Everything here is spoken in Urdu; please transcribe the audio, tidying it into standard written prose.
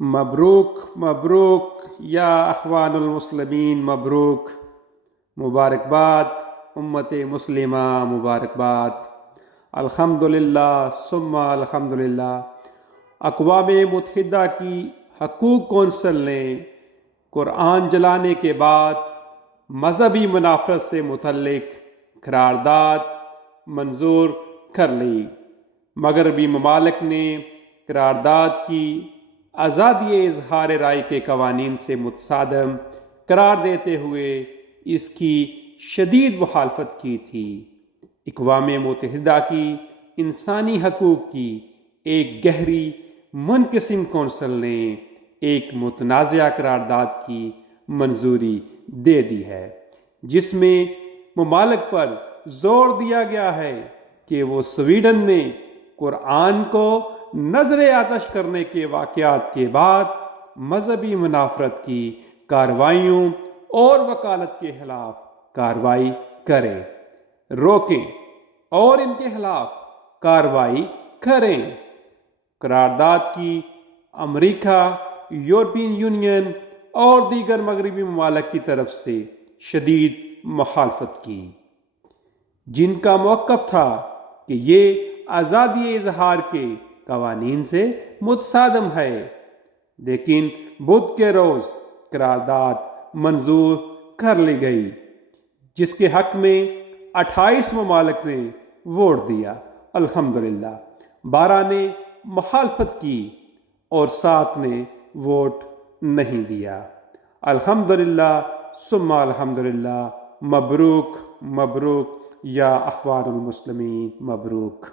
مبروک مبروک یا اخوان المسلمین، مبروک، مبارکباد امت مسلمہ، مبارکباد، الحمدللہ ثم الحمدللہ۔ اقوام متحدہ کی حقوق کونسل نے قرآن جلانے کے بعد مذہبی منافرت سے متعلق قرارداد منظور کر لی۔ مغربی ممالک نے قرارداد کی آزادی اظہار رائے کے قوانین سے متصادم قرار دیتے ہوئے اس کی شدید مخالفت کی تھی۔ اقوام متحدہ کی انسانی حقوق کی ایک گہری منقسم کونسل نے ایک متنازع قرارداد کی منظوری دے دی ہے، جس میں ممالک پر زور دیا گیا ہے کہ وہ سویڈن میں قرآن کو نظر آتش کرنے کے واقعات کے بعد مذہبی منافرت کی کارروائیوں اور وکالت کے خلاف کارروائی کریں، روکیں اور ان کے خلاف کارروائی کریں۔ قرارداد کی امریکہ، یورپین یونین اور دیگر مغربی ممالک کی طرف سے شدید مخالفت کی، جن کا موقف تھا کہ یہ آزادی اظہار کے قوانین سے متصادم ہے، لیکن بدھ کے روز قرارداد منظور کر لی گئی، جس کے حق میں 28 ممالک نے ووٹ دیا۔ الحمدللہ 12 نے مخالفت کی اور 7 نے ووٹ نہیں دیا۔ الحمدللہ ثم الحمدللہ، مبروک مبروک یا اخوان المسلمین، مبروک۔